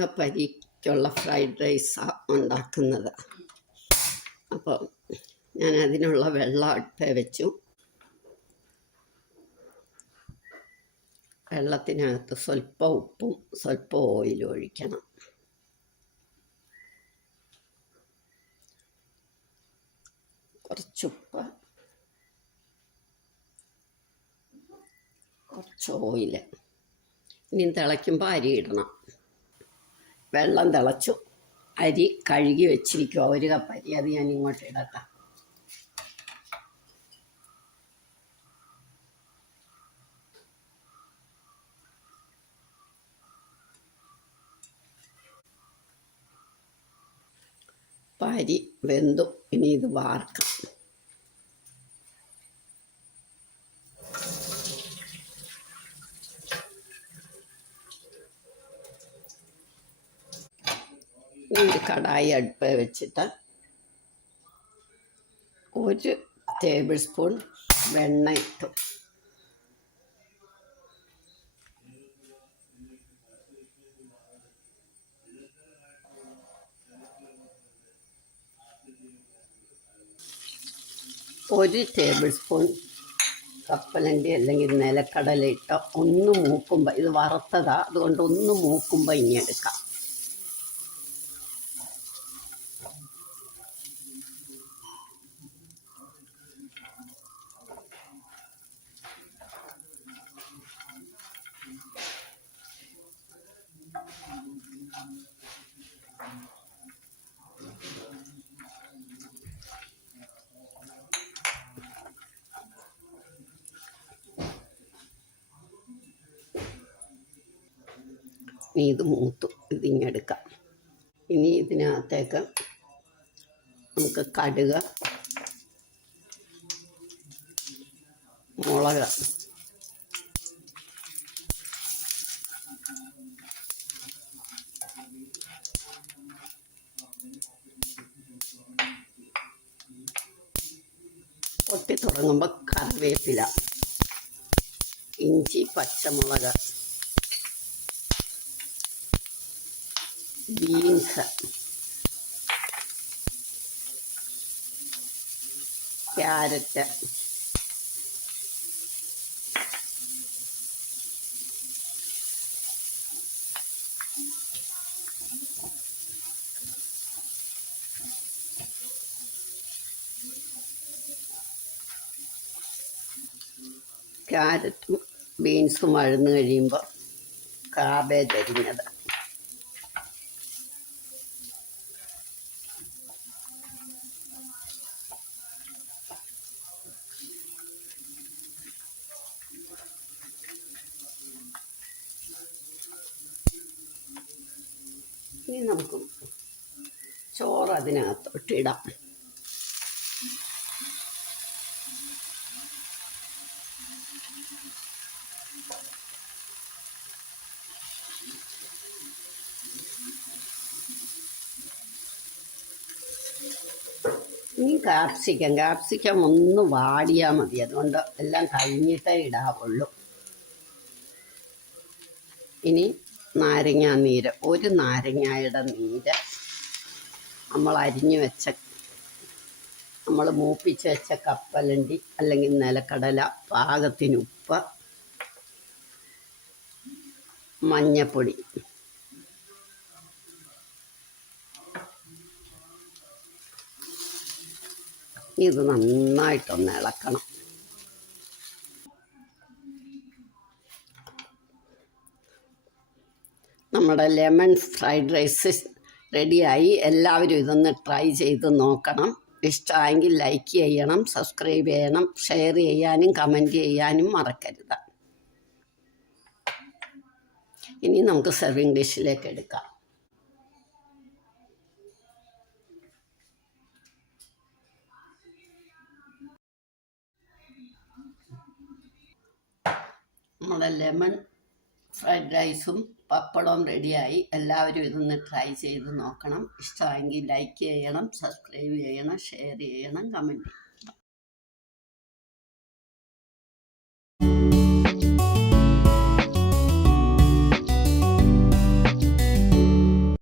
Cup അരിക്കുള്ള fried റൈസാണ് ഉണ്ടാക്കുന്നത്. അപ്പം ഞാൻ അതിനുള്ള വെള്ളം അടുപ്പേ വെച്ചു. വെള്ളത്തിനകത്ത് സ്വല്പം ഉപ്പും സ്വല്പം ഓയിലും ഒഴിക്കണം. കുറച്ചുപ്പ്, കുറച്ച് ഓയില്. ഇനി തിളയ്ക്കുമ്പോൾ അരി ഇടണം. വെള്ളം തിളച്ചു. അരി കഴുകി വെച്ചിരിക്കുക. 1 കപ്പ് അരി. അത് ഞാൻ ഇങ്ങോട്ട് ഇടക്കാം. അപ്പം അരി വെന്തു. ഇനി ഇത് വാർക്കാം. ഒരു കടായി അടുപ്പ് വെച്ചിട്ട് 1 ടേബിൾ സ്പൂൺ വെണ്ണ ഇട്ടു. ഒരു ടേബിൾ സ്പൂൺ കപ്പലണ്ടി അല്ലെങ്കിൽ നിലക്കടല ഇട്ട് ഒന്ന് മൂക്കുമ്പോൾ, ഇത് വറുത്തതാണ്, അതുകൊണ്ട് ഒന്ന് മൂക്കുമ്പോൾ ഇനി എടുക്കാം. ഇനി ഇത് മൂത്തു. ഇതിങ്ങെടുക്കാം. ഇനി ഇതിനകത്തേക്ക് നമുക്ക് കടുക്, മുളക്, പൊട്ടി തുടങ്ങുമ്പോൾ കറിവേപ്പില, ഇഞ്ചി, പച്ചമുളക്, ബീൻസ്, ക്യാരറ്റ്, ക്യാരറ്റും ബീൻസും വഴന്ന് കഴിയുമ്പോൾ കാബേജ് അരിഞ്ഞത്, ഇനി നമുക്ക് ചോറ് അതിനകത്തോട്ടിടാം. ഇനി ക്യാപ്സിക്കം ഒന്ന് വാടിയാൽ മതി. അതുകൊണ്ട് എല്ലാം കഴിഞ്ഞിട്ടേ ഇടാവുള്ളൂ. ഇനി നാരങ്ങാ നീര്, 1 നാരങ്ങയുടെ നീര്, നമ്മൾ മൂപ്പിച്ച് വെച്ച കപ്പലണ്ടി അല്ലെങ്കിൽ നിലക്കടല, പാകത്തിന് ഉപ്പ്, മഞ്ഞപ്പൊടി, ഇത് നന്നായിട്ടൊന്ന് ഇളക്കണം. നമ്മുടെ ലെമൺ ഫ്രൈഡ് റൈസ് റെഡിയായി. എല്ലാവരും ഇതൊന്ന് ട്രൈ ചെയ്ത് നോക്കണം. ഇഷ്ടമായെങ്കിൽ ലൈക്ക് ചെയ്യണം, സബ്സ്ക്രൈബ് ചെയ്യണം, ഷെയർ ചെയ്യാനും കമൻറ്റ് ചെയ്യാനും മറക്കരുത്. ഇനി നമുക്ക് സെർവിങ് ഡിഷിലേക്ക് എടുക്കാം. നമ്മുടെ ലെമൺ ഫ്രൈഡ് റൈസും പപ്പടവും റെഡിയായി. എല്ലാവരും ഇതൊന്ന് ട്രൈ ചെയ്ത് നോക്കണം. ഇഷ്ടമായെങ്കിൽ ലൈക്ക് ചെയ്യണം, സബ്സ്ക്രൈബ് ചെയ്യണം, ഷെയർ ചെയ്യണം, കമൻറ്റ് ചെയ്യണം.